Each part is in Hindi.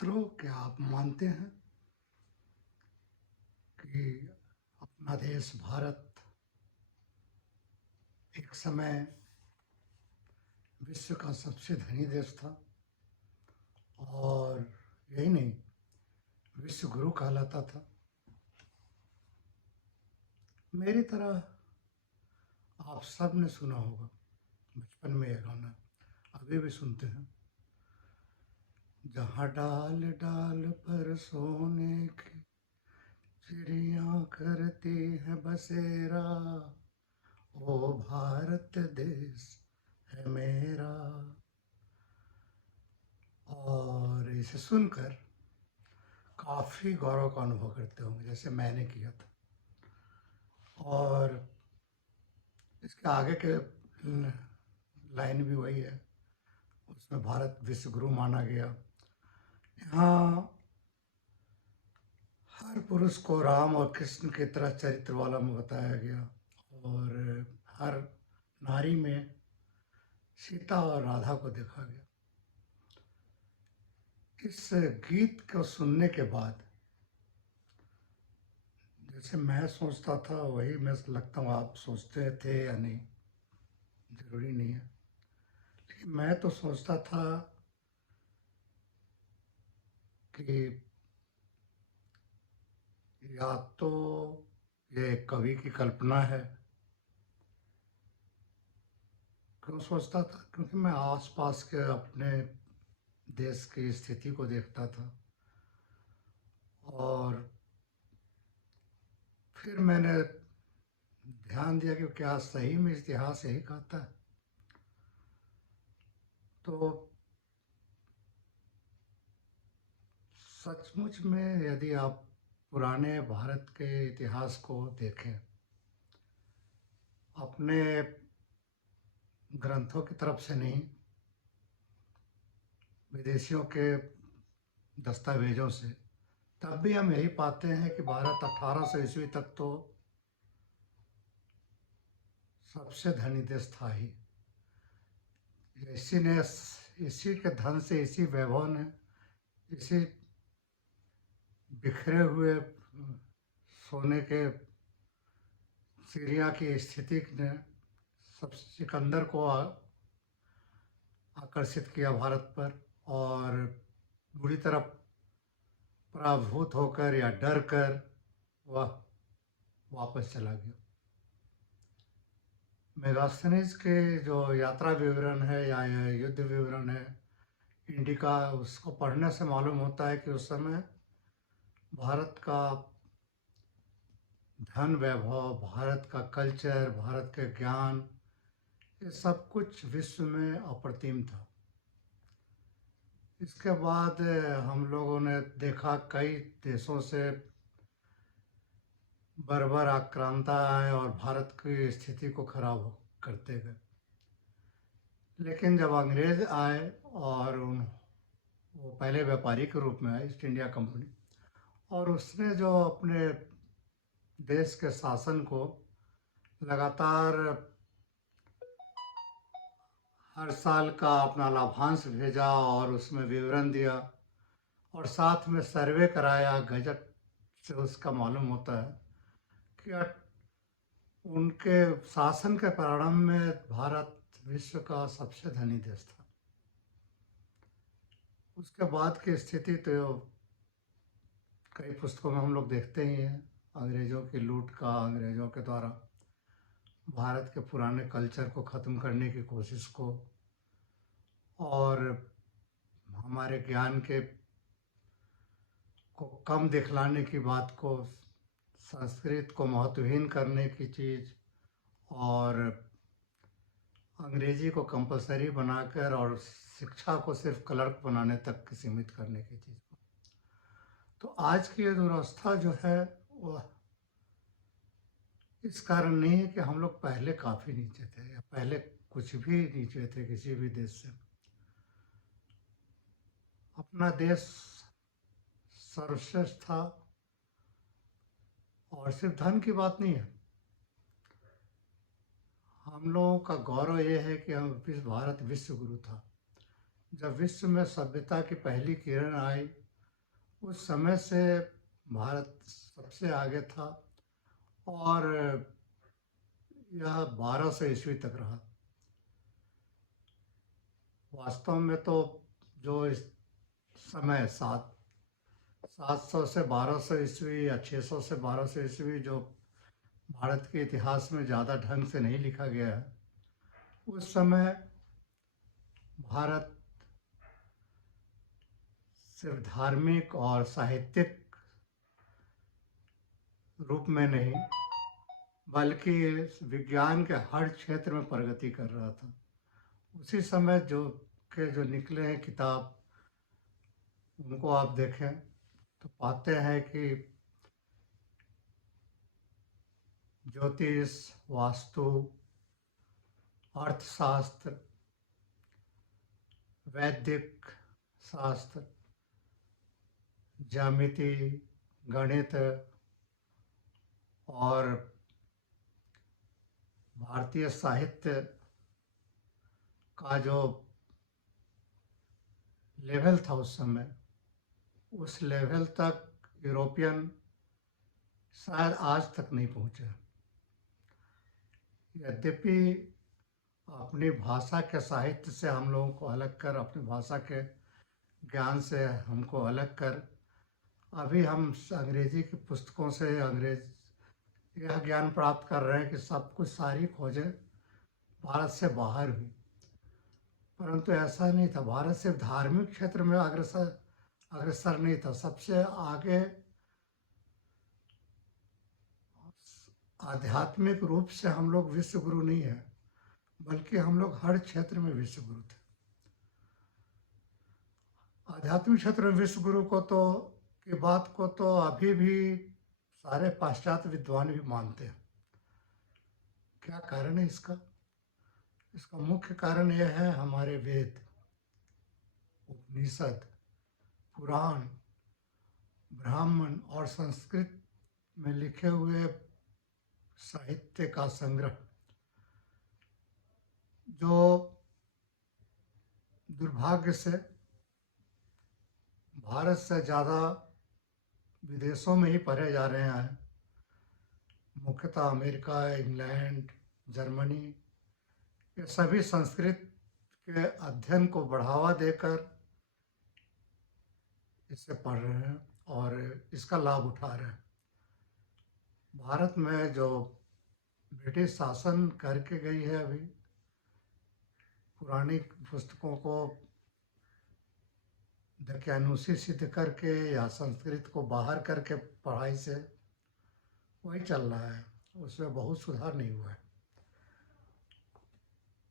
मित्रों, क्या आप मानते हैं कि अपना देश भारत एक समय विश्व का सबसे धनी देश था और यही नहीं, विश्व गुरु कहलाता था। मेरी तरह आप सब ने सुना होगा, बचपन में यह गाना अभी भी सुनते हैं। जहाँ डाल डाल पर सोने की चिड़िया करती है बसेरा, ओ भारत देश है मेरा। और इसे सुनकर काफ़ी गौरव का अनुभव करते होंगे, जैसे मैंने किया था। और इसके आगे के लाइन भी वही है, उसमें भारत विश्व गुरु माना गया। यहाँ हर पुरुष को राम और कृष्ण की तरह चरित्र वाला बताया गया और हर नारी में सीता और राधा को देखा गया। इस गीत को सुनने के बाद जैसे मैं सोचता था वही मैं लगता हूँ आप सोचते थे या नहीं, ज़रूरी नहीं है। लेकिन मैं तो सोचता था कि या तो ये कवि की कल्पना है। क्यों सोचता था? क्योंकि मैं आसपास के अपने देश की स्थिति को देखता था और फिर मैंने ध्यान दिया कि क्या सही में इतिहास यही कहता है। तो सचमुच में यदि आप पुराने भारत के इतिहास को देखें, अपने ग्रंथों की तरफ से नहीं, विदेशियों के दस्तावेजों से, तब भी हम यही पाते हैं कि भारत 1800 ईस्वी तक तो सबसे धनी देश था ही। इसी ने इसी के धन से, इसी वैभव ने, इसी बिखरे हुए सोने के सीरिया की स्थिति ने सब सिकंदर को आकर्षित किया भारत पर और बुरी तरह पराभूत होकर या डर कर वह वापस चला गया। मेगास्थनीज के जो यात्रा विवरण है या युद्ध विवरण है इंडिका, उसको पढ़ने से मालूम होता है कि उस समय भारत का धन वैभव, भारत का कल्चर, भारत के ज्ञान, ये सब कुछ विश्व में अप्रतिम था। इसके बाद हम लोगों ने देखा कई देशों से बर्बर आक्रांता आए और भारत की स्थिति को खराब करते गए। लेकिन जब अंग्रेज आए और वो पहले व्यापारी के रूप में आए, ईस्ट इंडिया कंपनी, और उसने जो अपने देश के शासन को लगातार हर साल का अपना लाभांश भेजा और उसमें विवरण दिया और साथ में सर्वे कराया, गजट से उसका मालूम होता है कि उनके शासन के प्रारंभ में भारत विश्व का सबसे धनी देश था। उसके बाद की स्थिति तो कई पुस्तकों में हम लोग देखते ही हैं, अंग्रेज़ों की लूट का, अंग्रेज़ों के द्वारा भारत के पुराने कल्चर को ख़त्म करने की कोशिश को और हमारे ज्ञान के को कम दिखलाने की बात को, संस्कृत को महत्वहीन करने की चीज़ और अंग्रेजी को कंपलसरी बनाकर और शिक्षा को सिर्फ क्लर्क बनाने तक की सीमित करने की चीज़ को। तो आज की ये दुरावस्था जो है वह इस कारण नहीं है कि हम लोग पहले काफ़ी नीचे थे या पहले कुछ भी नीचे थे किसी भी देश से। अपना देश सर्वश्रेष्ठ था और सिर्फ धन की बात नहीं है। हम लोगों का गौरव ये है कि भारत विश्व गुरु था। जब विश्व में सभ्यता की पहली किरण आई उस समय से भारत सबसे आगे था और यह 1200 ईस्वी तक रहा। वास्तव में तो जो इस समय 700 से 1200 ईस्वी या 600 से 1200 ईस्वी जो भारत के इतिहास में ज़्यादा ढंग से नहीं लिखा गया है, उस समय भारत सिर्फ धार्मिक और साहित्यिक रूप में नहीं बल्कि विज्ञान के हर क्षेत्र में प्रगति कर रहा था। उसी समय जो निकले हैं किताब, उनको आप देखें तो पाते हैं कि ज्योतिष, वास्तु, अर्थशास्त्र, वैदिक शास्त्र, ज्यामिति, गणित और भारतीय साहित्य का जो लेवल था उस समय, उस लेवल तक यूरोपियन शायद आज तक नहीं पहुँचे। यद्यपि अपनी भाषा के साहित्य से हम लोगों को अलग कर, अपनी भाषा के ज्ञान से हमको अलग कर, अभी हम अंग्रेजी की पुस्तकों से यह ज्ञान प्राप्त कर रहे हैं कि सब कुछ सारी खोजें भारत से बाहर हुई, परंतु ऐसा नहीं था। भारत सिर्फ धार्मिक क्षेत्र में अग्रसर नहीं था, सबसे आगे आध्यात्मिक रूप से हम लोग विश्व गुरु नहीं है, बल्कि हम लोग हर क्षेत्र में विश्व गुरु थे। आध्यात्मिक क्षेत्र में विश्व गुरु की बात को तो अभी भी सारे पाश्चात्य विद्वान भी मानते हैं। क्या कारण है इसका? इसका मुख्य कारण यह है हमारे वेद, उपनिषद, पुराण, ब्राह्मण और संस्कृत में लिखे हुए साहित्य का संग्रह, जो दुर्भाग्य से भारत से ज़्यादा विदेशों में ही पढ़े जा रहे हैं, मुख्यतः अमेरिका, इंग्लैंड, जर्मनी, ये सभी संस्कृत के अध्ययन को बढ़ावा देकर इसे पढ़ रहे हैं और इसका लाभ उठा रहे हैं। भारत में जो ब्रिटिश शासन करके गई है, अभी पुरानी पुस्तकों को दकियानूसी सिद्ध करके या संस्कृत को बाहर करके पढ़ाई से वही चल रहा है, उसमें बहुत सुधार नहीं हुआ है।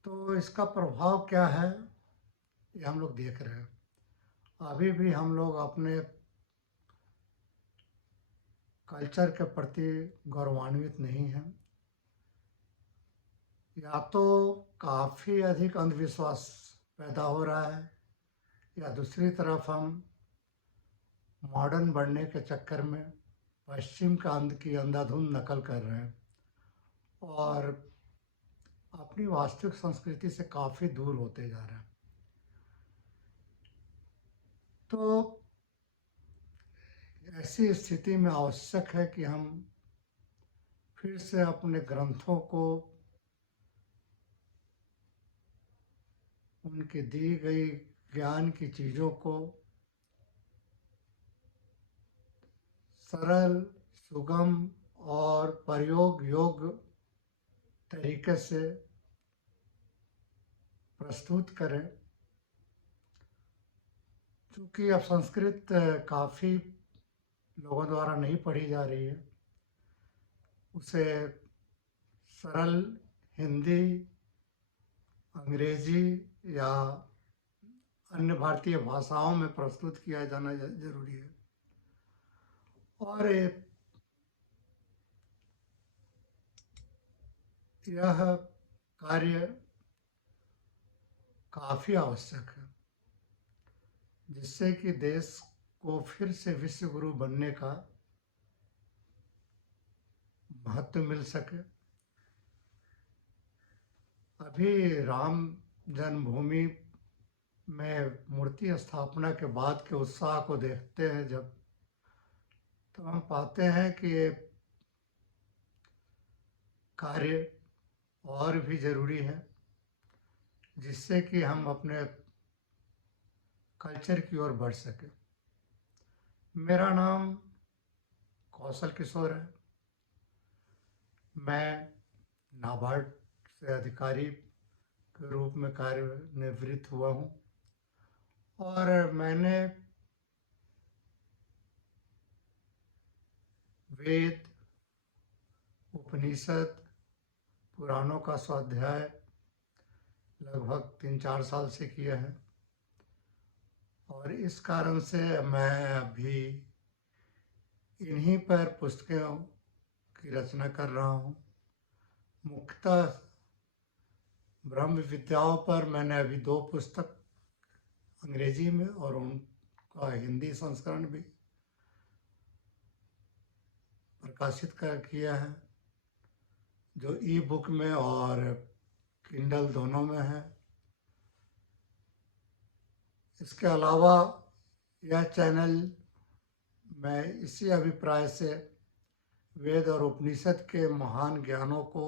तो इसका प्रभाव क्या है ये हम लोग देख रहे हैं। अभी भी हम लोग अपने कल्चर के प्रति गौरवान्वित नहीं हैं, या तो काफ़ी अधिक अंधविश्वास पैदा हो रहा है, या दूसरी तरफ हम मॉडर्न बनने के चक्कर में पश्चिम की अंधाधुंध नकल कर रहे हैं और अपनी वास्तविक संस्कृति से काफ़ी दूर होते जा रहे हैं। तो ऐसी स्थिति में आवश्यक है कि हम फिर से अपने ग्रंथों को, उनकी दी गई ज्ञान की चीज़ों को सरल, सुगम और प्रयोग योग्य तरीके से प्रस्तुत करें। क्योंकि अब संस्कृत काफ़ी लोगों द्वारा नहीं पढ़ी जा रही है, उसे सरल हिंदी, अंग्रेजी या अन्य भारतीय भाषाओं में प्रस्तुत किया जाना जरूरी है। और यह कार्य काफ़ी आवश्यक है, जिससे कि देश को फिर से विश्व गुरु बनने का महत्व मिल सके। अभी राम जन्मभूमि में मूर्ति स्थापना के बाद के उत्साह को देखते हैं, जब तो हम पाते हैं कि ये कार्य और भी ज़रूरी है, जिससे कि हम अपने कल्चर की ओर बढ़ सकें। मेरा नाम कौशल किशोर है। मैं नाबार्ड से अधिकारी के रूप में कार्यनिवृत्त हुआ हूँ और मैंने वेद, उपनिषद, पुराणों का स्वाध्याय लगभग 3-4 साल से किया है और इस कारण से मैं अभी इन्हीं पर पुस्तकों की रचना कर रहा हूँ। मुख्यतः ब्रह्म विद्याओं पर मैंने अभी 2 पुस्तक अंग्रेजी में और उनका हिंदी संस्करण भी प्रकाशित किया है, जो ई बुक में और किंडल दोनों में है। इसके अलावा यह चैनल मैं इसी अभिप्राय से वेद और उपनिषद के महान ज्ञानों को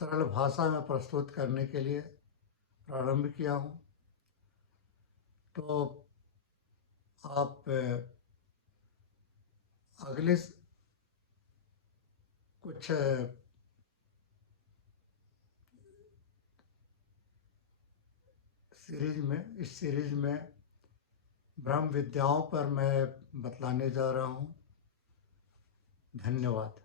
सरल भाषा में प्रस्तुत करने के लिए प्रारंभ किया हूँ। तो आप अगले कुछ इस सीरीज में ब्रह्म विद्याओं पर मैं बतलाने जा रहा हूँ। धन्यवाद।